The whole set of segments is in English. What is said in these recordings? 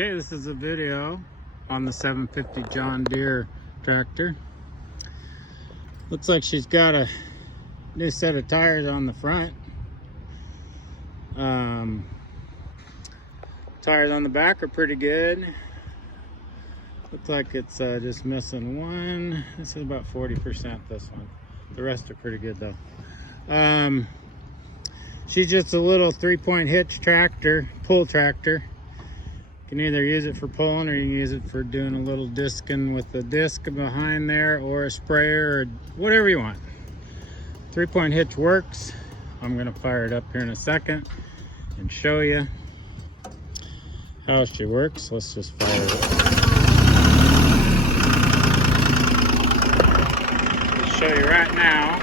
Okay, this is a video on the 750 John Deere tractor. Looks like she's got a new set of tires on the front. Tires on the back are pretty good. Looks like it's just missing one. This is about 40%, this one. The rest are pretty good though. She's just a little 3-point hitch tractor, pull tractor. You can either use it for pulling or you can use it for doing a little discing with the disc behind there, or a sprayer, or whatever you want. 3-point hitch works. I'm gonna fire it up here in a second and show you how she works. Let's just fire it up. I'll show you right now.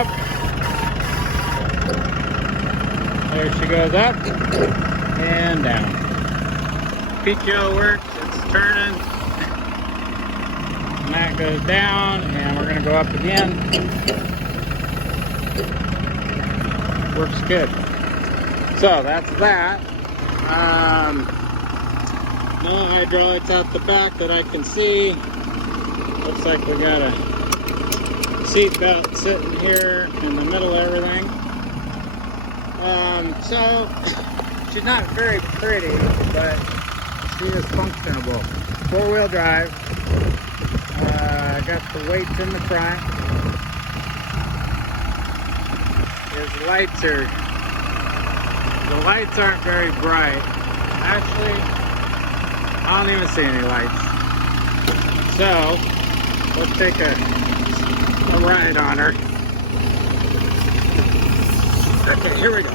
Up. There she goes, up and down. PTO works, it's turning. And that goes down, and we're gonna go up again. Works good. So that's that. No hydraulics out the back that I can see. Looks like we got a seat belt sitting here in the middle of everything. So she's not very pretty, but she is functionable. 4-wheel drive. Got the weights in the front. The lights aren't very bright. Actually, I don't even see any lights. So let's take a ride on her. Okay, here we go.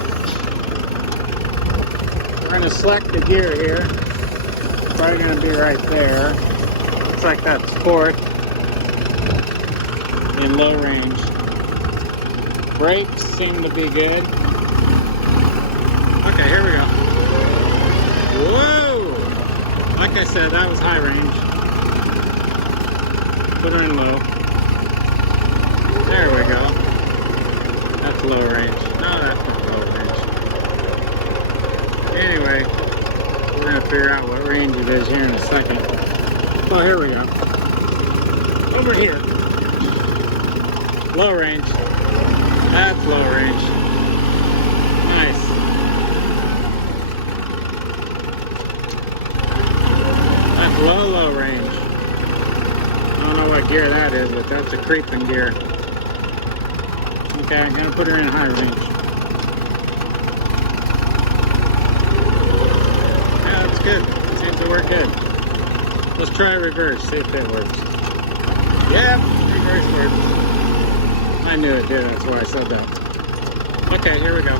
We're going to select the gear here. Probably going to be right there. Looks like that's 4th in low range. Brakes seem to be good. Okay, here we go. Whoa! Like I said, that was high range. Put her in low. There we go. That's low range. No, that's not low range. Anyway, we're going to figure out what range it is here in a second. So here we go. Over here. Low range. That's low range. Nice. That's low range. I don't know what gear that is, but that's a creeping gear. Okay, I'm going to put her in high range. Yeah, that's good. Seems to work good. Let's try reverse, see if it works. Yep, reverse works. I knew it did, that's why I said that. Okay, here we go.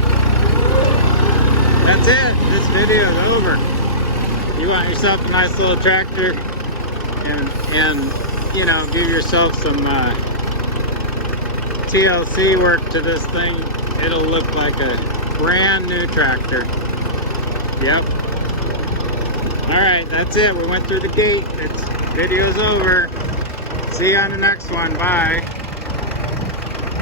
That's it. This video is over. You want yourself a nice little tractor and you know, give yourself some TLC work to this thing. It'll look like a brand new tractor. Yep. Alright, that's it. We went through the gate. Video's over. See you on the next one. Bye.